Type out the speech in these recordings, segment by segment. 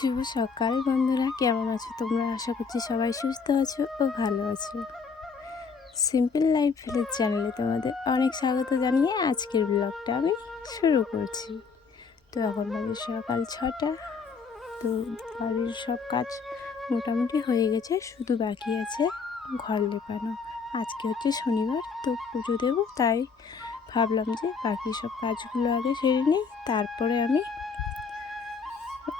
শুভ সকাল বন্ধুরা, কেমন আছো তোমরা? আশা করছি সবাই সুস্থ আছো ও ভালো আছো। সিম্পল লাইফ ভিলেজ চ্যানেলে তোমাদের অনেক স্বাগত জানিয়ে আজকের ব্লগটা আমি শুরু করছি। তো এখন বাজে সকাল 6টা। তো বাড়ির সব কাজ মোটামুটি হয়ে গেছে, শুধু বাকি আছে ঘর লেপানো। আজকে হচ্ছে শনিবার, তো পুজো দেবো, তাই ভাবলাম যে বাকি সব কাজগুলো আগে সেরে নিই, তারপরে আমি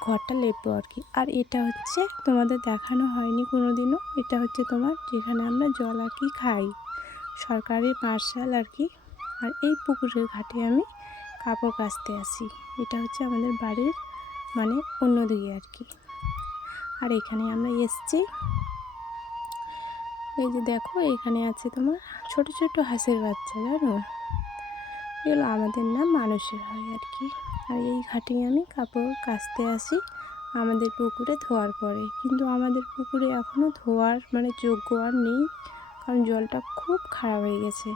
ঘরটা লেপবো আর কি। আর এটা হচ্ছে তোমাদের দেখানো হয়নি কোনো দিনও, এটা হচ্ছে তোমার যেখানে আমরা জল আর কি খাই, সরকারি মার্শাল আর কি। আর এই পুকুরের ঘাটে আমি কাপড় কাচতে আসি। এটা হচ্ছে আমাদের বাড়ির মানে অন্যদিকে আর কি। আর এখানে আমরা এসছি, এই যে দেখো এখানে আছে তোমার ছোট ছোট হাঁসের বাচ্চা, জানো এগুলো আমাদের না মানুষের হয় আর কি। আর এই ঘাটেই আমি কাপড় কাচতে আসি আমাদের পুকুরে ধোয়ার পরে। কিন্তু আমাদের পুকুরে এখনও ধোয়ার মানে যোগ্য আর নেই, কারণ জলটা খুব খারাপ হয়ে গেছে।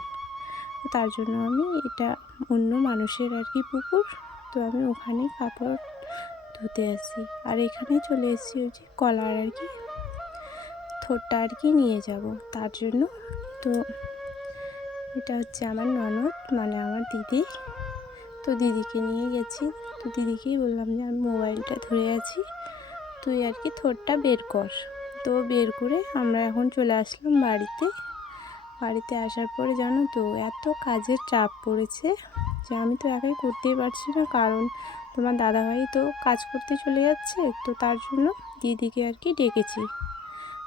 তো তার জন্য আমি এটা অন্য মানুষের আর কি পুকুর, তো আমি ওখানেই কাপড় ধুতে আসি। আর এখানেই চলে এসেছি ওই যে কলার আর কি থোরটা আর কি নিয়ে যাব তার জন্য। তো এটা হচ্ছে আমার ননদ মানে আমার দিদি, তো দিদিকে নিয়ে গেছি। তো দিদিকেই বললাম যে আমি মোবাইলটা ধরে আছি, তুই আর কি থোরটা বের কর। তো বের করে আমরা এখন চলে আসলাম বাড়িতে। বাড়িতে আসার পরে জানো তো এত কাজের চাপ পড়েছে যে আমি তো একাই করতেই পারছি না, কারণ তোমার দাদাভাই তো কাজ করতে চলে যাচ্ছে। তো তার জন্য দিদিকে আর কি ডেকেছি,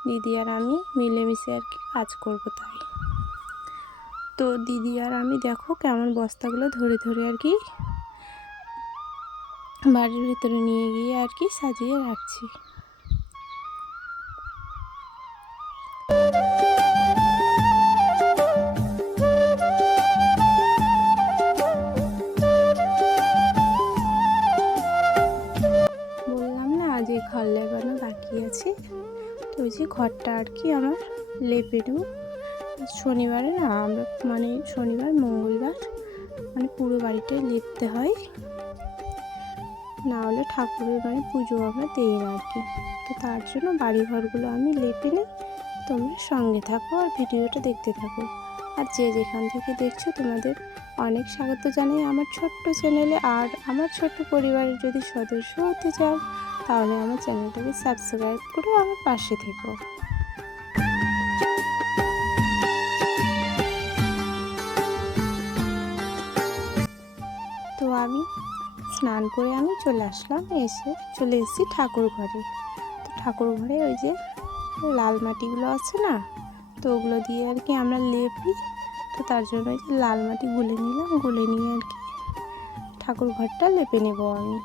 দিদি আর আমি মিলেমিশে আর কি কাজ করবো তাই। তো দিদি আর আমি দেখো কেমন বস্তাগুলো ধরে ধরে আর কি বাড়ির ভিতরে নিয়ে গিয়ে আর কি সাজিয়ে রাখছি। বললাম না যে ঘর লেপানো বাকি আছে, তো ওই যে ঘরটা আর কি আমার লেপে নেব। শনিবারে না আমরা মানে শনিবার মঙ্গলবার মানে পুরো বাড়িটাই লেপতে হয়, না হলে ঠাকুরের মানে পুজো আমরা দিই না আর কি। তো তার জন্য বাড়ি ঘরগুলো আমি লেপে নিই। তোমরা সঙ্গে থাকো আর ভিডিওটা দেখতে থাকো। আর যে যেখান থেকে দেখছো তোমাদের অনেক স্বাগত জানাই আমার ছোট্ট চ্যানেলে। আর আমার ছোট্ট পরিবারের যদি সদস্য হতে চাও তাহলে আমার চ্যানেলটাকে সাবস্ক্রাইব করে আমার পাশে থেকো। তো আমি স্নান করে আমি চলে আসলাম, চলে এসেছি ঠাকুর ঘরে। তো ঠাকুর ঘরে ওই যে লাল মাটিগুলো আছে না, তো ওগুলো দিয়ে আর কি আমরা লেপি। তো তার জন্য ওই যে লাল মাটি গুলে নিলাম, গুলে নিয়ে আর কি ঠাকুর ঘরটা লেপে নেব আমি।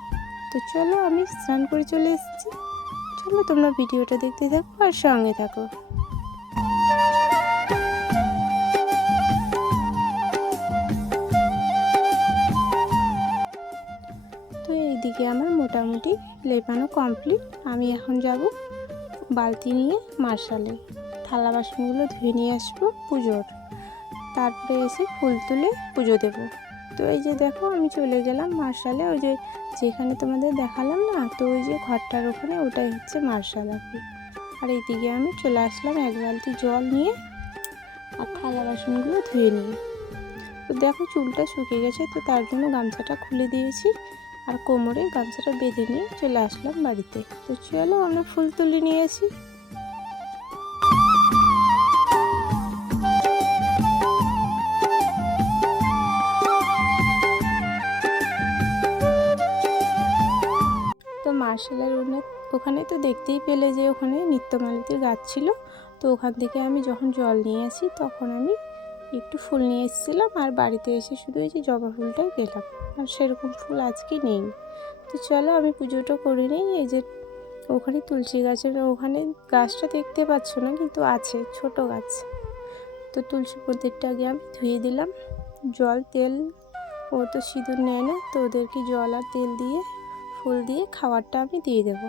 তো চলো আমি স্নান করে চলে এসেছি, চলো তোমরা ভিডিওটা দেখতে থাকো আর সঙ্গে থাকো। তো এইদিকে আমার মোটামুটি লেপানো কমপ্লিট। আমি এখন যাব বালতি নিয়ে মার্শালে থালা বাসনগুলো ধুয়ে নিয়ে আসবো পুজোর, তারপরে এসে ফুল তুলে পুজো দেব। তো এই যে দেখো আমি চলে গেলাম মার্শালে, ওই যে যেখানে তোমাদের দেখালাম না, তো ওই যে ঘরটার ওখানে ওটাই হচ্ছে মার্শাল আর কি। আর এইদিকে আমি চলে আসলাম এক বালতি জল নিয়ে আর থালা বাসনগুলো ধুয়ে নিয়ে। তো দেখো চুলটা শুকিয়ে গেছে, তো তার জন্য গামছাটা খুলে দিয়েছি আর কোমরে গামছাটা বেঁধে নিয়ে চলে আসলাম বাড়িতে। তো চলো আমরা ফুল তুলে নিয়ে আসি। তো মার্শালের ওখানে তো দেখতেই পেলে যে ওখানে নিত্যমালতীর গাছ ছিল। তো ওখান থেকে আমি যখন জল নিয়ে আসি তখন আমি একটু ফুল নিয়ে এসেছিলাম, আর বাড়িতে এসে শুধু এই যে জবা ফুলটাই পেলাম, আর সেরকম ফুল আজকে নেই। তো চলো আমি পুজোটা করে নিই। এই যে ওখানে তুলসী গাছের ওখানে গাছটা দেখতে পাচ্ছ না, কিন্তু আছে ছোট গাছ। তো তুলসী প্রদীপটা আগে আমি ধুয়ে দিলাম, জল তেল, ও তো সিঁদুর নেয় না, তো ওদেরকে জল আর তেল দিয়ে ফুল দিয়ে খাবারটা আমি দিয়ে দেবো।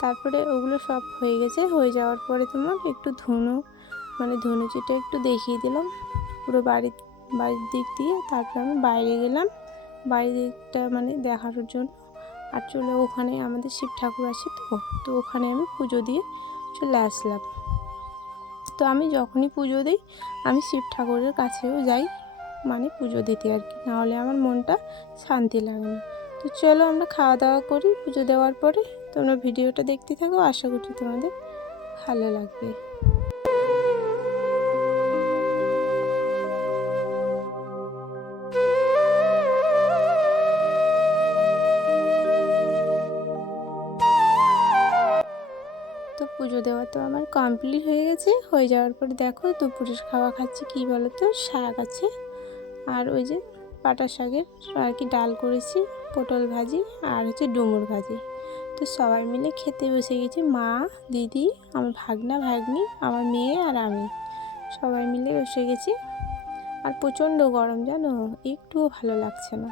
তারপরে ওগুলো সব হয়ে গেছে, হয়ে যাওয়ার পরে তোমার একটু মানে ধনুচিটা একটু দেখিয়ে দিলাম পুরো বাড়ির দিক দিয়ে। তারপরে আমি বাইরে গেলাম, বাইরের দিকটা মানে দেখানোর জন্য। আর চলে ওখানে আমাদের শিব ঠাকুর আছে, তো ওখানে আমি পুজো দিয়ে চলে আসলাম। তো আমি যখনই পুজো দিই আমি শিব ঠাকুরের কাছেও যাই, মানে পুজো দিতে আর কি, নাহলে আমার মনটা শান্তি লাগে না। তো চলো আমরা খাওয়া দাওয়া করি পুজো দেওয়ার পরে। তোমরা ভিডিওটা দেখতে থাকো, আশা করছি তোমাদের ভালো লাগবে। তো পুজো দেওয়া তো আমার কমপ্লিট হয়ে গেছে। হয়ে যাওয়ার পরে দেখো দুপুরের খাওয়া খাচ্ছি, কী বলো তো, শাক আছে আর ওই যে পাটা শাকের আর কি ডাল করেছি, পটল ভাজি আর হচ্ছে ডুমুর ভাজি। তো সবাই মিলে খেতে বসে গেছি, মা, দিদি, আমার ভাগনা ভাগ্নি, আমার মেয়ে আর আমি সবাই মিলে বসে গেছি। আর প্রচণ্ড গরম জানো, একটুও ভালো লাগছে না।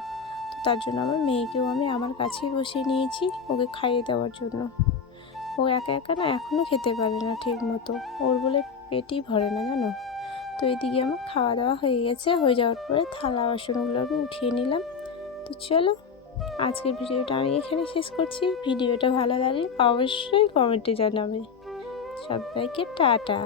তো তার জন্য আমার মেয়েকেও আমি আমার কাছেই বসিয়ে নিয়েছি ওকে খাইয়ে দেওয়ার জন্য। ও একা একা না এখনও খেতে পারে না ঠিক মতো, ওর বলে পেটই ভরে না জানো। তো এদিকে আমার খাওয়া দাওয়া হয়ে গেছে, হয়ে যাওয়ার পরে থালা বাসনগুলো আমি উঠিয়ে নিলাম। তো চলো আজকের ভিডিওটা আমি এখানে শেষ করছি। ভিডিওটা ভালো লাগলে অবশ্যই কমেন্টে জানাবে। সবাইকে টাটা।